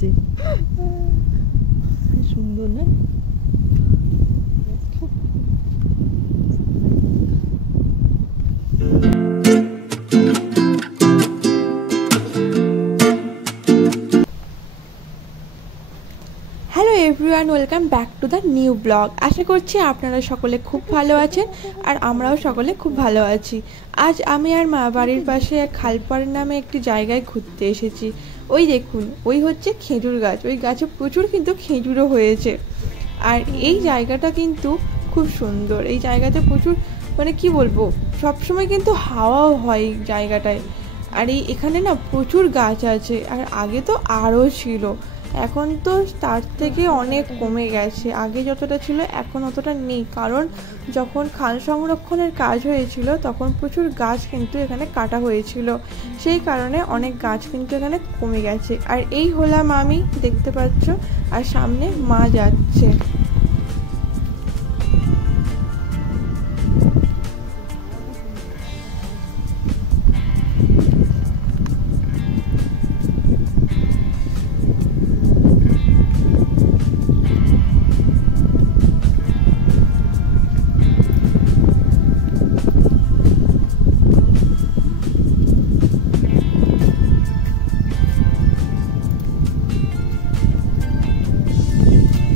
হয়েছে, সুন্দর না? Hello everyone, welcome back to the new blog. আশা করছি আপনারা সকলে খুব ভালো আছেন আর আমরাও সকলে খুব ভালো আছি। আজ আমি আর মা বাড়ির পাশে খালপাড় নামে একটি জায়গায় ঘুরতে এসেছি। ওই দেখুন, ওই হচ্ছে খেজুর গাছ। ওই গাছে প্রচুর কিন্তু খেজুরও হয়েছে। আর এই জায়গাটা কিন্তু খুব সুন্দর। এই জায়গাতে প্রচুর মানে কি বলবো, সবসময় কিন্তু হাওয়াও হয় এই জায়গাটায়। আর এখানে না প্রচুর গাছ আছে, আর আগে তো আরও ছিল, এখন তো তার থেকে অনেক কমে গেছে। আগে যতটা ছিল এখন অতটা নেই, কারণ যখন খাল সংরক্ষণের কাজ হয়েছিল তখন প্রচুর গাছ কিন্তু এখানে কাটা হয়েছিল, সেই কারণে অনেক গাছ কিন্তু এখানে কমে গেছে। আর এই হলাম আমি, দেখতে পাচ্ছ, আর সামনে মা যাচ্ছে।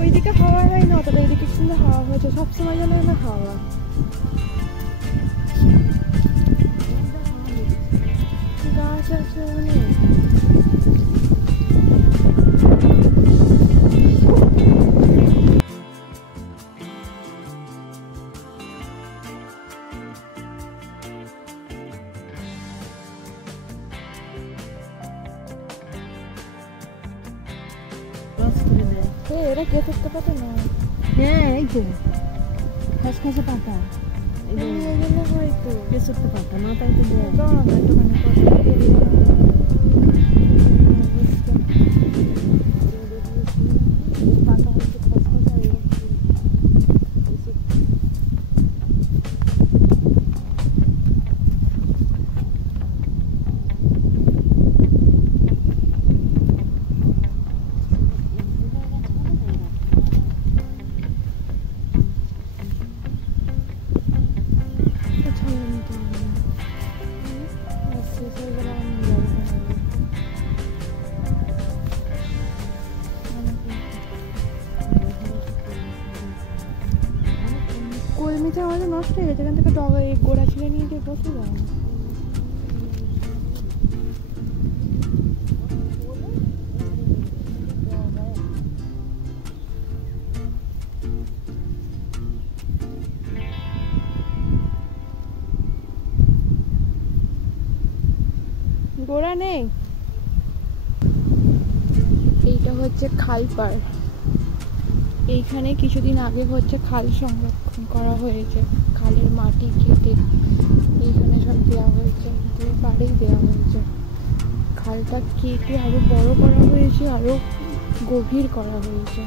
ওইদিকে হাওয়া হয় না অতটা, এদিকে সুন্দর হাওয়া হয়েছে, সবসময় যেন না হাওয়া। গাছ আছে অনেক। এরা কে করতে পারে না? হ্যাঁ, এই তো খসখসে পাতা, এই জন্য হয়তো কেসরতে পাতা মাথায় তো দেয়। পাতা হচ্ছে খসখসে আর এরকম কলমিটা আমাদের নষ্ট হয়ে গেছে, এখান থেকে ডগা এই গোড়া ছিঁড়ে নিয়ে গিয়ে বসে যায় না। গোড়া নেই। এইটা হচ্ছে খালপাড়। এইখানে কিছুদিন আগে হচ্ছে খাল সংরক্ষণ করা হয়েছে, খালের মাটি কেটে এইখানে সব দেওয়া হয়েছে, দুই পাড়েই দেওয়া হয়েছে। খালটা কেটে আরো বড় করা হয়েছে, আরো গভীর করা হয়েছে।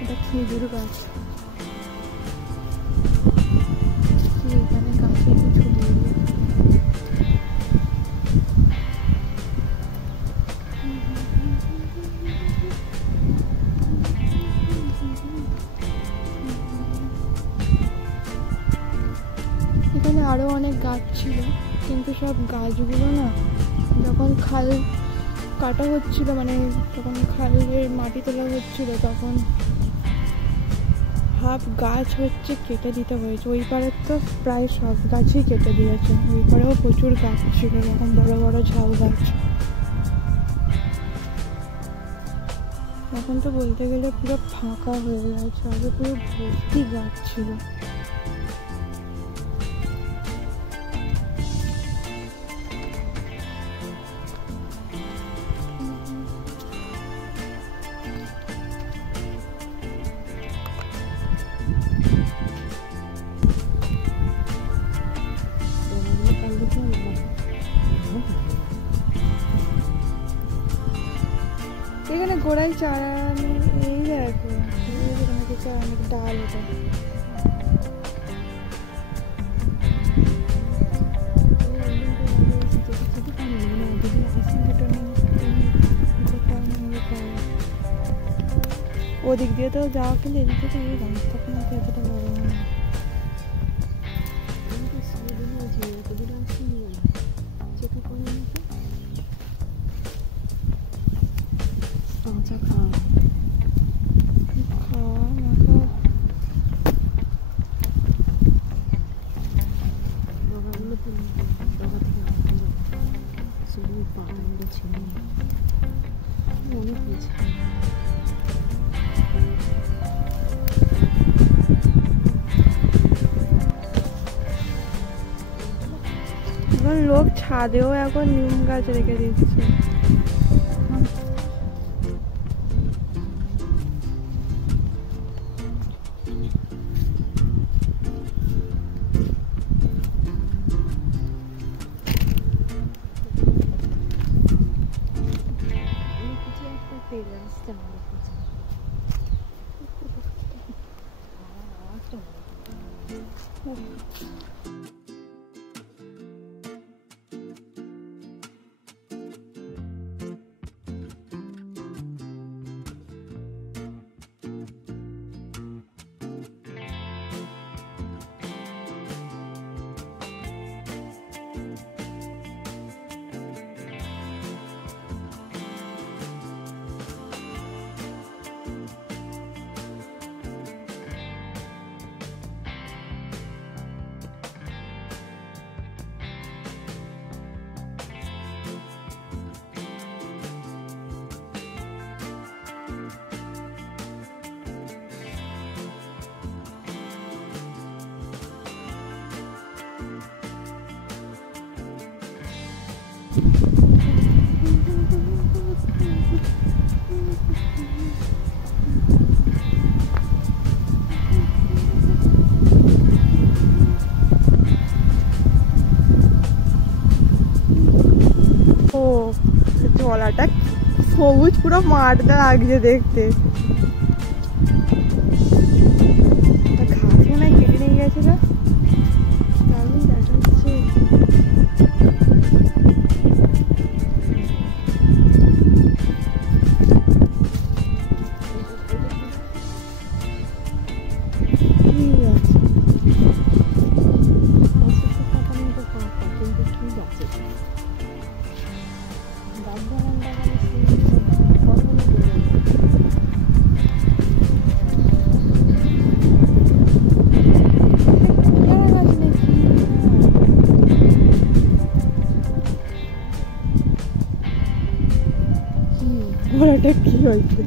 এটা খেজুর গাছ। এখানে গাছে কিছু দিয়ে এখানে আরো অনেক গাছ ছিল, কিন্তু সব গাছগুলো না যখন খাল কাটা হচ্ছিল, মানে যখন খালের মাটি তোলা হচ্ছিল, তখন হাফ গাছ হচ্ছে কেটে দিতে হয়েছে। ওই পাড়ে তো প্রায় সব গাছই কেটে দিয়েছে, ওই পাড়েও প্রচুর গাছ ছিল, এরকম বড় বড় ঝাউ গাছ। এখন তো বলতে গেলে পুরো ফাঁকা হয়ে গেছে, আগে পুরো ভর্তি গাছ ছিল। এখানে গোড়ায় চারা, এই দেখো অনেক ডাল, ওটা ওদিক দিয়ে তো যাওয়া গেলে এদিকে তো তখন এতটা বড় না। লোক ছাদেও এখন নিম গাছ রেখে দিচ্ছে। জলাটা সবুজ পুরো মাঠ লাগছে দেখতে। ঘাস মনে কেটে নিয়ে গেছিল, দারুণ দেখাচ্ছে। ঘোড়াটা কি হয়েছে?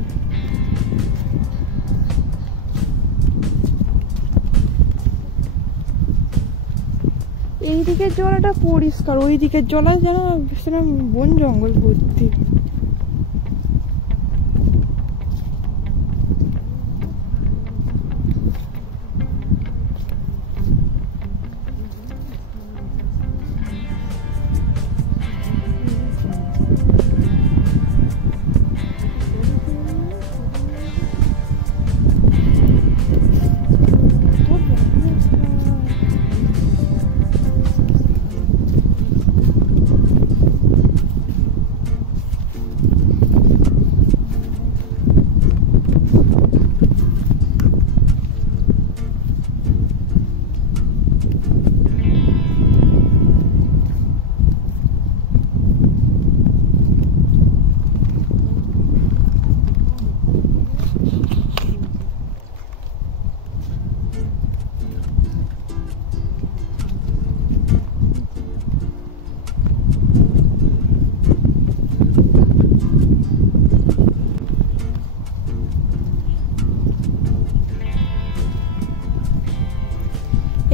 এই দিকের জলটা পরিষ্কার, ওই দিকের জলা যেন সেরকম বন জঙ্গল ভর্তি।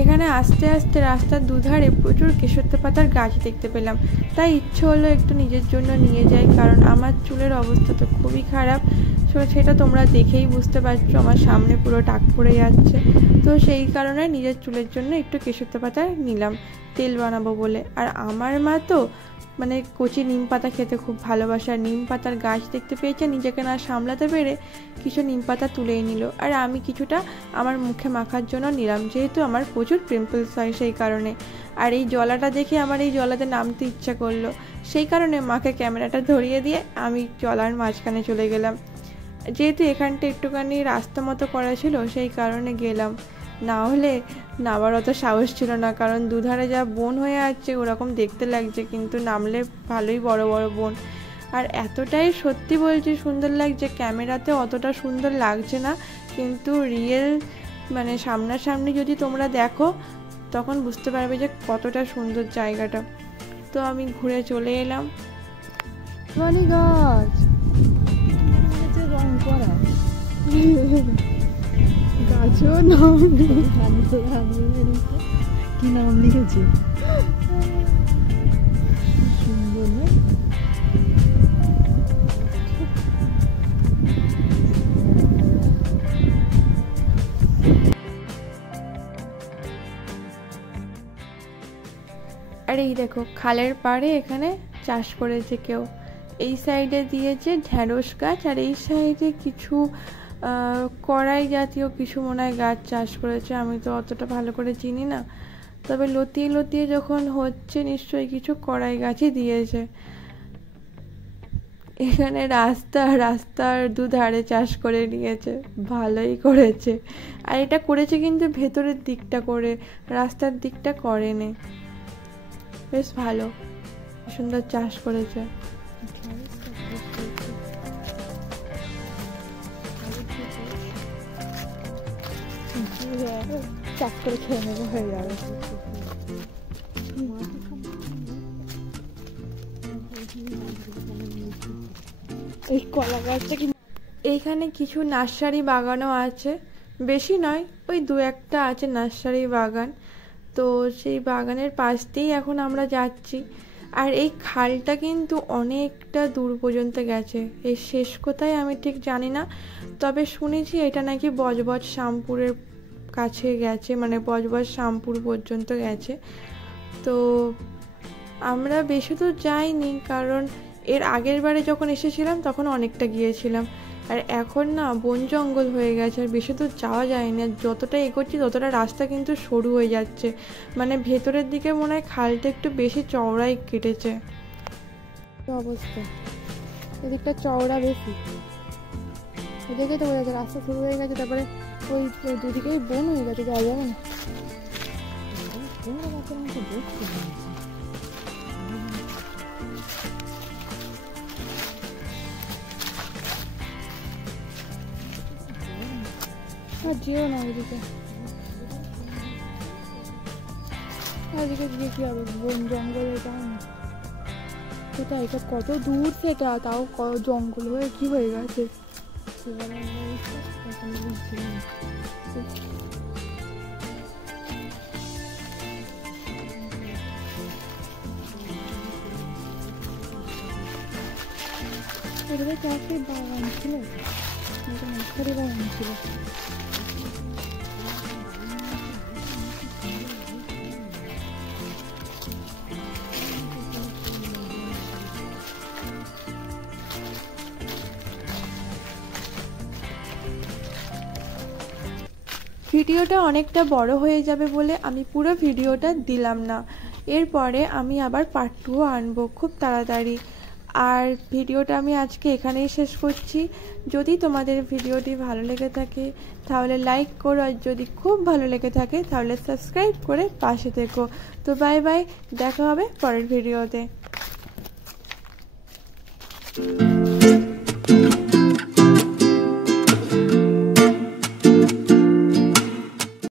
এখানে আস্তে আস্তে রাস্তার দুধারে প্রচুর কেশরতে পাতার গাছ দেখতে পেলাম, তাই ইচ্ছে হলো একটু নিজের জন্য নিয়ে যাই, কারণ আমার চুলের অবস্থা তো খুবই খারাপ। সেটা তোমরা দেখেই বুঝতে পারছো, আমার সামনে পুরো টাক পড়ে যাচ্ছে। তো সেই কারণে নিজের চুলের জন্য একটু কেশরতে পাতা নিলাম তেল বানাবো বলে। আর আমার মা তো মানে কচি নিম পাতা খেতে খুব ভালোবাসে, আর নিম পাতার গাছ দেখতে পেয়েছে, নিজেকে না সামলাতে পেরে কিছু নিম পাতা তুলেই নিল। আর আমি কিছুটা আমার মুখে মাখার জন্য নিলাম, যেহেতু আমার প্রচুর পিম্পলস হয় সেই কারণে। আর এই জলাটা দেখে আমার এই জলাতে নামতে ইচ্ছা করলো, সেই কারণে মাকে ক্যামেরাটা ধরিয়ে দিয়ে আমি জলার মাঝখানে চলে গেলাম। যেহেতু এখানটা একটুখানি রাস্তা মতো করা ছিল সেই কারণে গেলাম, না হলে নামার অত সাহস ছিল না, কারণ দুধারে যা বন হয়ে আছে ওরকম দেখতে লাগছে, কিন্তু নামলে ভালোই বড় বড় বন। আর এতটাই সত্যি বলছি সুন্দর লাগছে, ক্যামেরাতে অতটা সুন্দর লাগছে না, কিন্তু রিয়েল মানে সামনাসামনি যদি তোমরা দেখো তখন বুঝতে পারবে যে কতটা সুন্দর জায়গাটা। তো আমি ঘুরে চলে এলাম। মানে গাছ রং করা গাছও নাম কি নাম লিখেছে, সুন্দর না? আর এই দেখো খালের পাড়ে এখানে চাষ করেছে কেউ, এই সাইডে দিয়েছে ঢেঁড়স গাছ, আর এই সাইডে কিছু কড়াই জাতীয় কিছু মনে হয় গাছ চাষ করেছে, আমি তো অতটা ভালো করে চিনি না, তবে লতিয়ে লতিয়ে যখন হচ্ছে নিশ্চয়ই কিছু কড়াই গাছই দিয়েছে। এখানে রাস্তার দুধারে চাষ করে নিয়েছে, ভালোই করেছে। আর এটা করেছে কিন্তু ভেতরের দিকটা করে, রাস্তার দিকটা করেনি, বেশ ভালো সুন্দর চাষ করেছে। চাষ করে খেয়ে নেবো, হয়ে যাবে। এই কলা গাছটা কি, এইখানে কিছু নার্সারি বাগানও আছে, বেশি নয়, ওই দু একটা আছে নার্সারি বাগান। তো সেই বাগানের পাশ দিয়েই এখন আমরা যাচ্ছি। আর এই খালটা কিন্তু অনেকটা দূর পর্যন্ত গেছে, এই শেষ কোথায় আমি ঠিক জানি না, তবে শুনেছি এটা নাকি বজবজ শ্যামপুরের কাছে গেছে, মানে বজবজ শ্যামপুর পর্যন্ত গেছে। তো আমরা বেশি দূর যাইনি, কারণ এর আগের বারে যখন এসেছিলাম তখন অনেকটা গিয়েছিলাম, আর এখন না বন জঙ্গল হয়ে গেছে, আর বেশি দূর যাওয়া যায় না, যতটা এগোচ্ছি ততটা রাস্তা কিন্তু সরু হয়ে যাচ্ছে, মানে ভেতরের দিকে মনে হয় খালটা একটু বেশি চওড়াই কেটেছে। অবস্থা এদিকটা চওড়া বেশি, এদিকে তো বোঝা যাচ্ছে রাস্তা শুরু হয়ে গেছে, তারপরে ওই দুদিকেই বন হয়ে গেছে, যাওয়া যাবে না। আর যেও না ওইদিকে, ওইদিকে গিয়ে কি হবে, বন জঙ্গলে যাও না। কোথায় এটা কত দূর থেকে, তাও জঙ্গল হয়ে কি হয়ে গেছে। এখানে চাষের বাগান ছিল, নার্সারি বাগান ছিল। ভিডিওটা অনেকটা বড় হয়ে যাবে বলে আমি পুরো ভিডিওটা দিলাম না, এরপরে আমি আবার পার্ট 2 আনবো খুব তাড়াতাড়ি। আর ভিডিওটা আমি আজকে এখানেই শেষ করছি। যদি তোমাদের ভিডিওটি ভালো লেগে থাকে তাহলে লাইক করো, আর যদি খুব ভালো লেগে থাকে তাহলে সাবস্ক্রাইব করে পাশে থেকো। তো বাই বাই, দেখা হবে পরের ভিডিওতে।